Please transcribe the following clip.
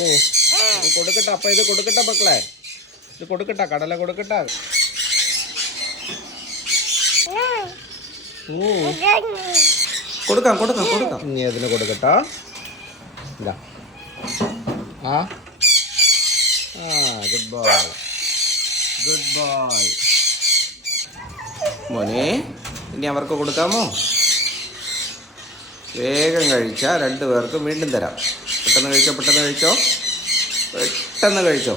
ഓ ഇത് കൊടുക്കട്ടെ, അപ്പം ഇത് കൊടുക്കട്ടെ മക്കളെ, ഇത് കൊടുക്കട്ടെ, കടല കൊടുക്കട്ടെ. ഓ കൊടുക്കാം കൊടുക്കാം കൊടുക്കാം. ഇനി അതിന് കൊടുക്കട്ടോ. ഇതാ ആ ആ ഗുഡ് ബോയ്, ഗുഡ് ബോയ്. മോനെ ഇനി അവർക്ക് കൊടുക്കാമോ? വേഗം കഴിച്ചാൽ 2 പേർക്കും വീണ്ടും തരാം. പെട്ടെന്ന് കഴിച്ചോ, പെട്ടെന്ന് കഴിച്ചോ, പെട്ടെന്ന് കഴിച്ചോ.